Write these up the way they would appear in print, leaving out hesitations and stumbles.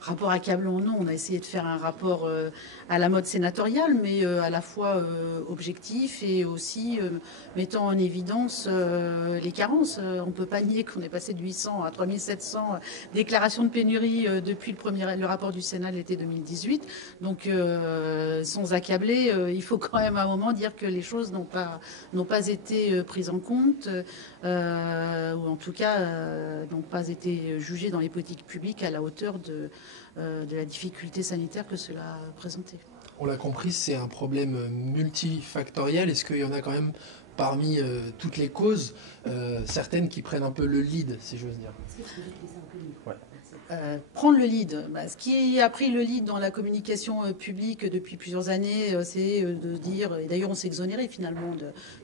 rapport accablant, non, on a essayé de faire un rapport à la mode sénatoriale, mais à la fois objectif et aussi mettant en évidence les carences. On ne peut pas nier qu'on est passé de 800 à 3700 déclarations de pénurie depuis le rapport du Sénat de l'été 2018. Donc, sans accabler, il faut quand même à un moment dire que les choses n'ont pas été prises en compte, ou en tout cas n'ont pas été jugées dans les politiques publiques à la hauteur de la difficulté sanitaire que cela présentait. On l'a compris, c'est un problème multifactoriel. Est-ce qu'il y en a quand même parmi toutes les causes, certaines qui prennent un peu le lead, si j'ose dire? Ouais. Prendre le lead. Ce qui a pris le lead dans la communication publique depuis plusieurs années, c'est de dire, et d'ailleurs on s'est exonéré finalement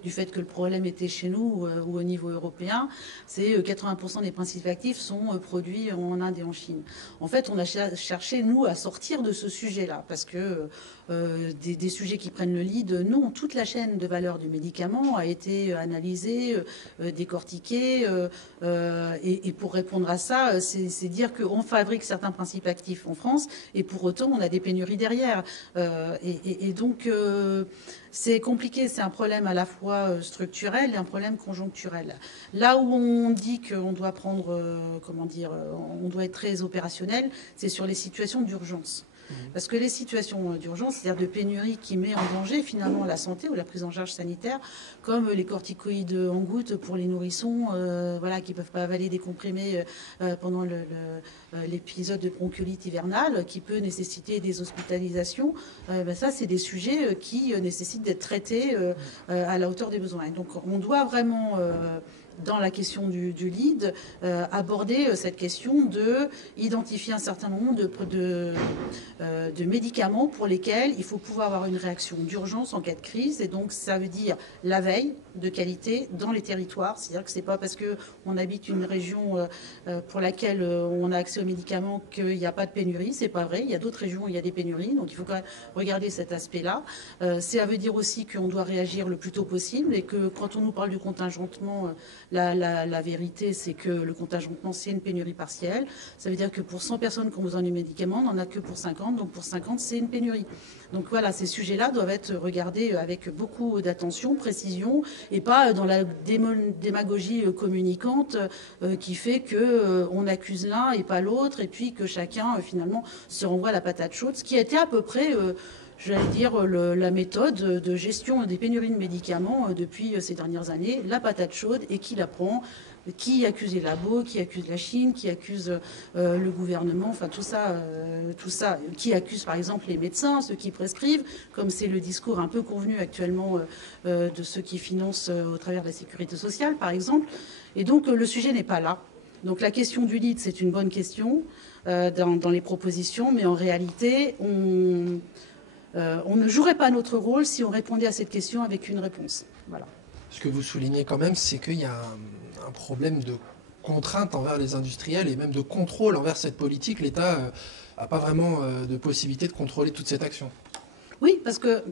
du fait que le problème était chez nous ou au niveau européen, c'est 80% des principes actifs sont produits en Inde et en Chine. En fait, on a cherché, nous, à sortir de ce sujet-là, parce que des sujets qui prennent le lead, non, toute la chaîne de valeur du médicament a été analysée, décortiquée, et pour répondre à ça, c'est dire qu'on fabrique certains principes actifs en France et pour autant on a des pénuries derrière. Et donc c'est compliqué, c'est un problème à la fois structurel et un problème conjoncturel. Là où on dit qu'on doit prendre, on doit être très opérationnel, c'est sur les situations d'urgence. Parce que les situations d'urgence, c'est-à-dire de pénurie qui met en danger finalement la santé ou la prise en charge sanitaire, comme les corticoïdes en gouttes pour les nourrissons, qui ne peuvent pas avaler des comprimés pendant l'épisode de bronchiolite hivernale, qui peut nécessiter des hospitalisations. Ça, c'est des sujets qui nécessitent d'être traités à la hauteur des besoins. Et donc, on doit vraiment dans la question du lead, aborder cette question de identifier un certain nombre de médicaments pour lesquels il faut pouvoir avoir une réaction d'urgence en cas de crise. Et donc, ça veut dire la veille de qualité dans les territoires. C'est-à-dire que c'est pas parce qu'on habite une région pour laquelle on a accès aux médicaments qu'il n'y a pas de pénurie. C'est pas vrai. Il y a d'autres régions où il y a des pénuries. Donc, il faut quand même regarder cet aspect-là. Ça veut dire aussi qu'on doit réagir le plus tôt possible et que quand on nous parle du contingentement, la vérité, c'est que le contingentement, c'est une pénurie partielle. Ça veut dire que pour 100 personnes qui ont besoin du médicament, on n'en a que pour 50. Donc pour 50, c'est une pénurie. Donc voilà, ces sujets-là doivent être regardés avec beaucoup d'attention, précision, et pas dans la démagogie communicante qui fait qu'on accuse l'un et pas l'autre, et puis que chacun, finalement, se renvoie la patate chaude, ce qui a été à peu près... j'allais dire, la méthode de gestion des pénuries de médicaments depuis ces dernières années, la patate chaude, et qui la prend, qui accuse les labos, qui accuse la Chine, qui accuse le gouvernement, enfin tout ça, qui accuse par exemple les médecins, ceux qui prescrivent, comme c'est le discours un peu convenu actuellement de ceux qui financent au travers de la sécurité sociale, par exemple. Et donc le sujet n'est pas là. Donc la question du lead, c'est une bonne question dans les propositions, mais en réalité, on ne jouerait pas notre rôle si on répondait à cette question avec une réponse. Voilà. Ce que vous soulignez quand même, c'est qu'il y a un problème de contrainte envers les industriels et même de contrôle envers cette politique. L'État n'a pas vraiment de possibilité de contrôler toute cette action. Oui, parce que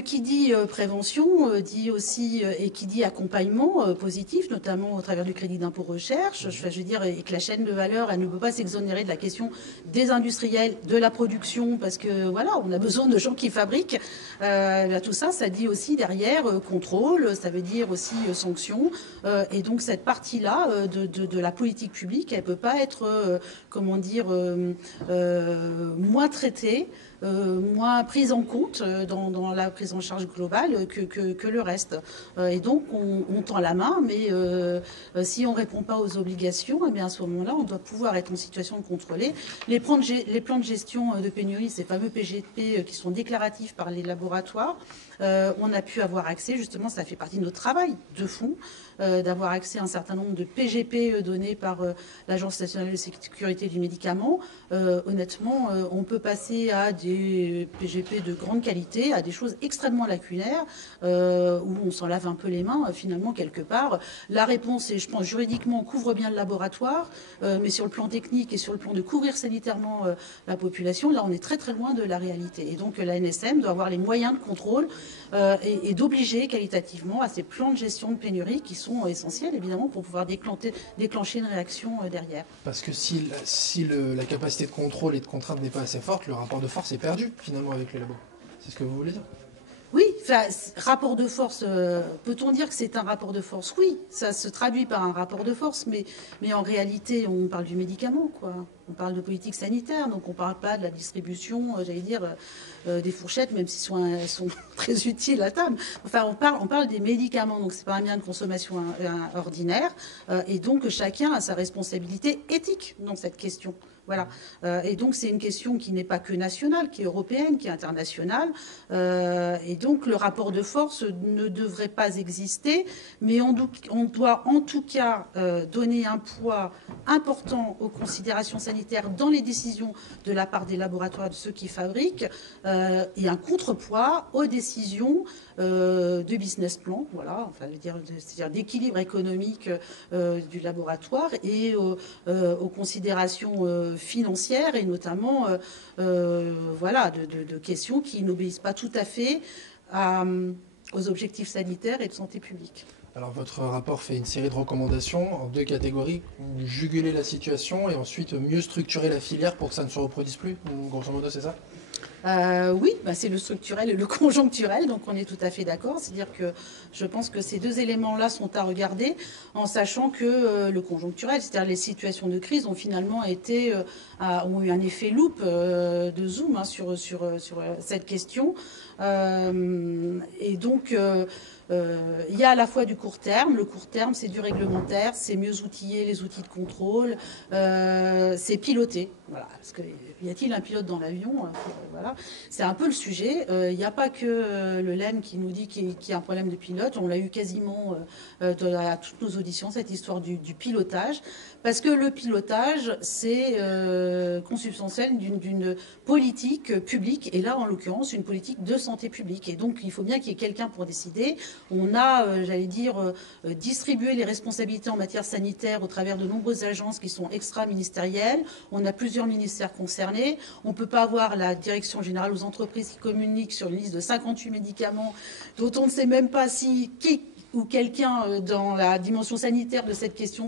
qui dit prévention dit aussi et qui dit accompagnement positif, notamment au travers du crédit d'impôt recherche. Je veux dire, et que la chaîne de valeur, elle ne peut pas s'exonérer de la question des industriels, de la production, parce que voilà, on a besoin de gens qui fabriquent. Tout ça, ça dit aussi derrière contrôle, ça veut dire aussi sanction. Et donc cette partie-là de la politique publique, elle peut pas être, moins traitée. Moins prise en compte dans la prise en charge globale que le reste. Et donc, on tend la main, mais si on ne répond pas aux obligations, eh bien, à ce moment-là, on doit pouvoir être en situation de contrôler. Les plans de gestion de pénurie, ces fameux PGP qui sont déclaratifs par les laboratoires, on a pu avoir accès, justement, ça fait partie de notre travail de fond, d'avoir accès à un certain nombre de PGP donnés par l'Agence nationale de sécurité du médicament. Honnêtement, on peut passer à des PGP de grande qualité, à des choses chose extrêmement lacunaire, où on s'en lave un peu les mains, finalement, quelque part. La réponse est, je pense, juridiquement, on couvre bien le laboratoire, mais sur le plan technique et sur le plan de couvrir sanitairement la population, là, on est très très loin de la réalité. Et donc, la NSM doit avoir les moyens de contrôle et d'obliger qualitativement à ces plans de gestion de pénurie qui sont essentiels, évidemment, pour pouvoir déclencher une réaction derrière. Parce que si la capacité de contrôle et de contrainte n'est pas assez forte, le rapport de force est perdu, finalement, avec les labos. C'est ce que vous voulez dire? Oui, rapport de force, peut-on dire que c'est un rapport de force? Oui, ça se traduit par un rapport de force, mais en réalité, on parle du médicament, quoi. On parle de politique sanitaire, donc on ne parle pas de la distribution, j'allais dire, des fourchettes, même si elles sont très utiles à table. Enfin, on parle des médicaments, donc ce n'est pas un bien de consommation ordinaire, et donc chacun a sa responsabilité éthique dans cette question. Voilà. Et donc, c'est une question qui n'est pas que nationale, qui est européenne, qui est internationale. Et donc, le rapport de force ne devrait pas exister, mais on doit en tout cas donner un poids important aux considérations sanitaires dans les décisions de la part des laboratoires, de ceux qui fabriquent, et un contrepoids aux décisions de business plan, voilà, enfin, c'est-à-dire d'équilibre économique du laboratoire et aux considérations financières et notamment voilà, de questions qui n'obéissent pas tout à fait aux objectifs sanitaires et de santé publique. Alors votre rapport fait une série de recommandations en 2 catégories, juguler la situation et ensuite mieux structurer la filière pour que ça ne se reproduise plus, grosso modo c'est ça? Oui, c'est le structurel et le conjoncturel, donc on est tout à fait d'accord. C'est-à-dire que je pense que ces 2 éléments-là sont à regarder en sachant que le conjoncturel, c'est-à-dire les situations de crise, ont finalement ont eu un effet loupe de zoom sur cette question. Et donc, il y a à la fois du court terme. Le court terme, c'est du réglementaire, c'est mieux outiller les outils de contrôle, c'est piloter. Voilà. Parce que, y a-t-il un pilote dans l'avion? Voilà. C'est un peu le sujet. Il n'y a pas que le LEM qui nous dit qu'il y a un problème de pilote. On l'a eu quasiment à toutes nos auditions, cette histoire du pilotage. Parce que le pilotage, c'est consubstantiel d'une politique publique, et là, en l'occurrence, une politique de santé publique. Et donc, il faut bien qu'il y ait quelqu'un pour décider. On a, j'allais dire, distribué les responsabilités en matière sanitaire au travers de nombreuses agences qui sont extra-ministérielles. On a plusieurs ministères concernés. On ne peut pas avoir la direction générale aux entreprises qui communique sur une liste de 58 médicaments dont on ne sait même pas qui ou quelqu'un dans la dimension sanitaire de cette question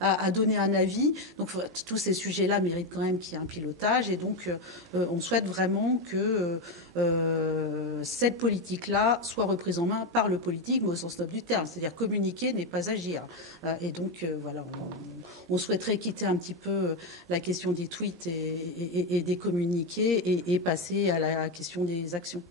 a donné un avis. Donc tous ces sujets-là méritent quand même qu'il y ait un pilotage. Et donc on souhaite vraiment que cette politique-là soit reprise en main par le politique, mais au sens noble du terme. C'est-à-dire communiquer n'est pas agir. Et donc voilà, on souhaiterait quitter un petit peu la question des tweets et des communiqués et passer à la question des actions.